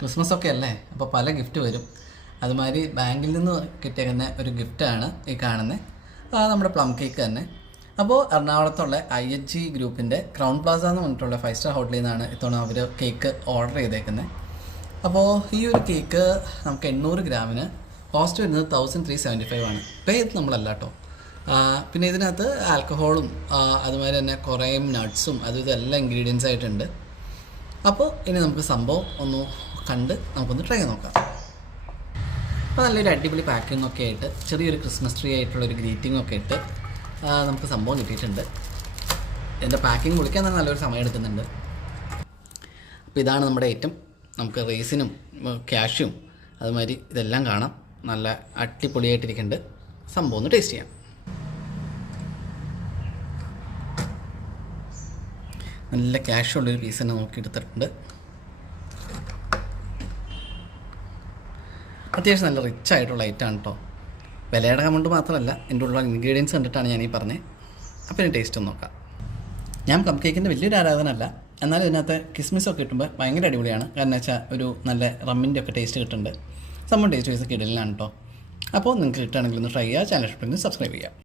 Christmas ഒക്കെ അല്ലേ, അപ്പോൾ പല ഗിഫ്റ്റ് വരും. അതുമാതിരി ബാങ്കിൽ നിന്ന് കിട്ടിയേക്കുന്ന ഒരു ഗിഫ്റ്റാണ് ഈ കാണുന്നത്. നമ്മുടെ പ്ലം കേക്ക് തന്നെ. അപ്പോൾ എറണാകുളത്തുള്ള IHG ഗ്രൂപ്പിൻ്റെ ക്രൗൺ പ്ലാസ എന്ന് പറഞ്ഞിട്ടുള്ള 5 സ്റ്റാർ ഹോട്ടലിൽ നിന്നാണ് ഇത്തവണ അവർ കേക്ക് ഓർഡർ ചെയ്തേക്കുന്നത്. അപ്പോൾ ഈ ഒരു കേക്ക് നമുക്ക് 800 ഗ്രാമിന് കോസ്റ്റ് വരുന്നത് 1375 ആണ്. പേ ചെയ്ത് നമ്മളല്ല കേട്ടോ. പിന്നെ ഇതിനകത്ത് ആൽക്കഹോളും അതുമാതിരി തന്നെ കുറേ നട്ട്സും അതും ഇതെല്ലാം ഇൻഗ്രീഡിയൻസ് ആയിട്ടുണ്ട്. അപ്പോൾ ഇനി നമുക്ക് സംഭവം ഒന്ന് കണ്ട് നമുക്കൊന്ന് ട്രൈ ചെയ്ത് നോക്കാം. അപ്പോൾ നല്ലൊരു അടിപൊളി പാക്കിംഗ് ഒക്കെ ആയിട്ട് ചെറിയൊരു ക്രിസ്മസ് ട്രീ ആയിട്ടുള്ളൊരു ഗ്രീറ്റിംഗ് ഒക്കെ ഇട്ട് നമുക്ക് സംഭവം കിട്ടിയിട്ടുണ്ട്. എൻ്റെ പാക്കിംഗ് കുളിക്കാൻ തന്നെ നല്ലൊരു സമയം എടുക്കുന്നുണ്ട്. അപ്പോൾ ഇതാണ് നമ്മുടെ ഐറ്റം. നമുക്ക് റൈസിനും ക്യാഷ്യും അതുമാതിരി ഇതെല്ലാം കാണാം. നല്ല അടിപൊളിയായിട്ടിരിക്കുന്നുണ്ട്. സംഭവം ഒന്ന് ടേസ്റ്റ് ചെയ്യാം. നല്ല ക്യാഷുള്ളൊരു പീസ് തന്നെ നോക്കിയെടുത്തിട്ടുണ്ട്. അത്യാവശ്യം നല്ല റിച്ച് ആയിട്ടുള്ള ഐറ്റമാണ് കേട്ടോ. വിലയുടെ കമൗണ്ട് മാത്രമല്ല, എൻ്റെ ഉള്ള ഇൻഗ്രീഡിയൻസ് കണ്ടിട്ടാണ് ഞാനീ പറഞ്ഞത്. അപ്പോൾ ഇനി ടേസ്റ്റ് ഒന്ന് നോക്കാം. ഞാൻ പ്ലം കേക്കിൻ്റെ വലിയൊരു ആരാധനയല്ല, എന്നാലും ഇതിനകത്ത് കിസ്മിസൊക്കെ കിട്ടുമ്പോൾ ഭയങ്കര അടിപൊളിയാണ്. കാരണം വെച്ചാൽ ഒരു നല്ല റമ്മിൻ്റെ ഒക്കെ ടേസ്റ്റ് കിട്ടുന്നുണ്ട്. സംഭവം ടേസ്റ്റ് വൈസ് കിടലിനാണ് കേട്ടോ. അപ്പോൾ നിങ്ങൾക്ക് കിട്ടുകയാണെങ്കിൽ ഒന്ന് ട്രൈ ചെയ്യുക. ചാനൽ ഇഷ്ടമെങ്കിൽ സബ്സ്ക്രൈബ് ചെയ്യുക.